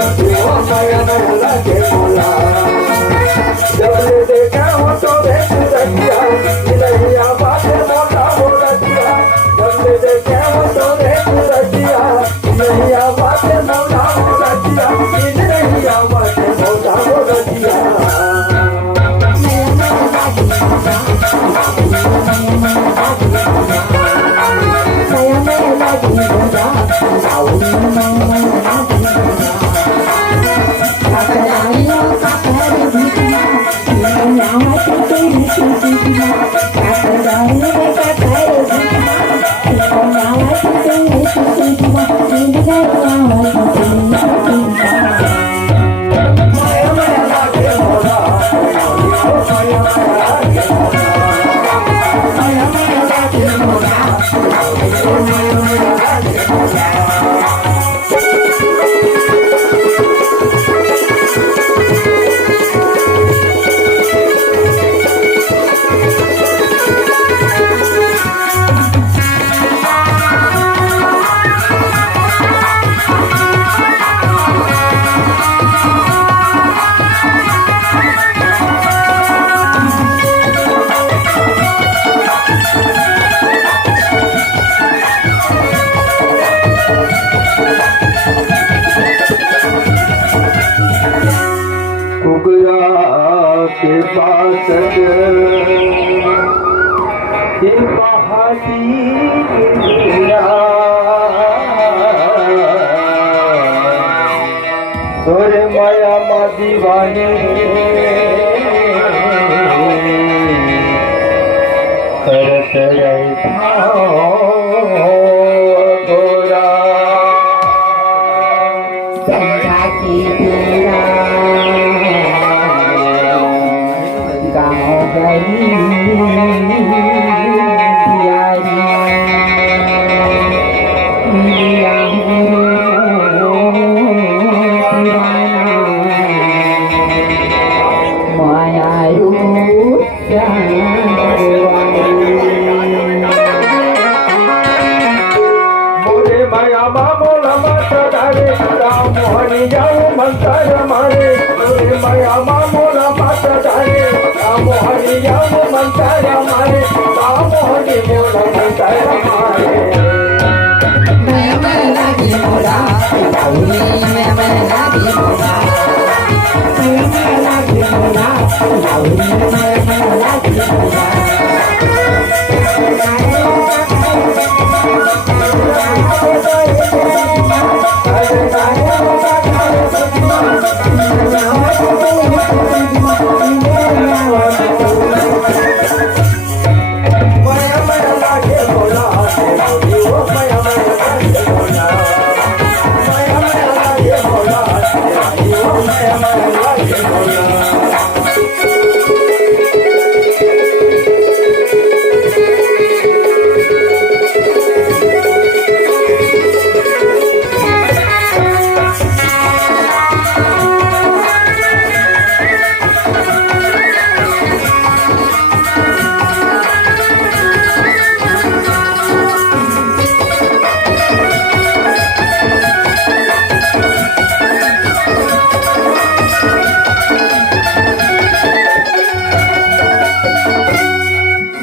माया में लगे मोला जब ले देखा हो तो देख रखिया नहीं बात मोटा हो रखिया जब ले देखा हो तो देख रखिया नहीं बात मोटा हो रखिया नहीं बात मोटा हो रखिया के पास के पहाड़ी तोरे माया मा दीवानी करत गोरा समझा की तेरा गाँव गई प्यारी मिलिया माया मोरे माया मोला माता डाले राम मोहनी जाऊ मंतर मारे मोरे माया मोला माता डाले राम मोहनी जाऊ मंतर मारे राम मोहनी मोला मंतर मारे मैं लगी मोरा मैं लगी मोरा मैं लगी मोरा मैं लगी मोरा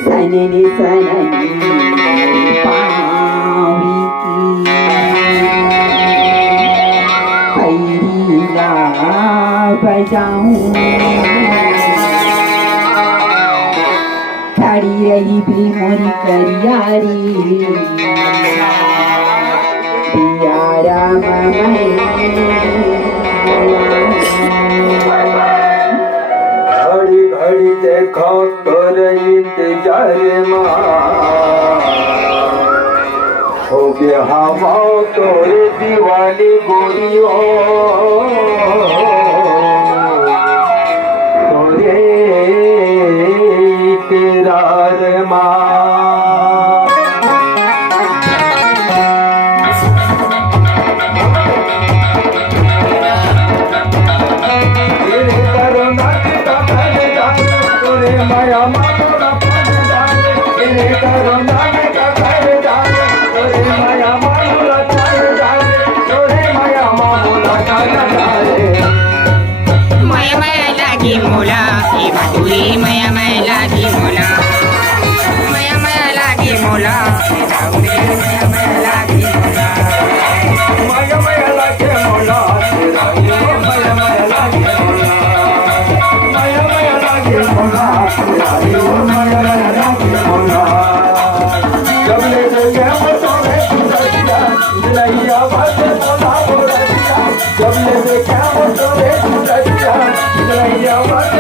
सननी पावी की पैरीला बजाऊं खड़ी रही भी मोरी करियारी दियारा घड़ी घड़ी देखो तोर इंतजार हो गया हवा तोरे दीवानी गोरियो तोरे इकरार माया मामोला माया मामोला बाटे मोला मोरतिया जब ले देखा वो तो रे गुरतिया नैया बाटे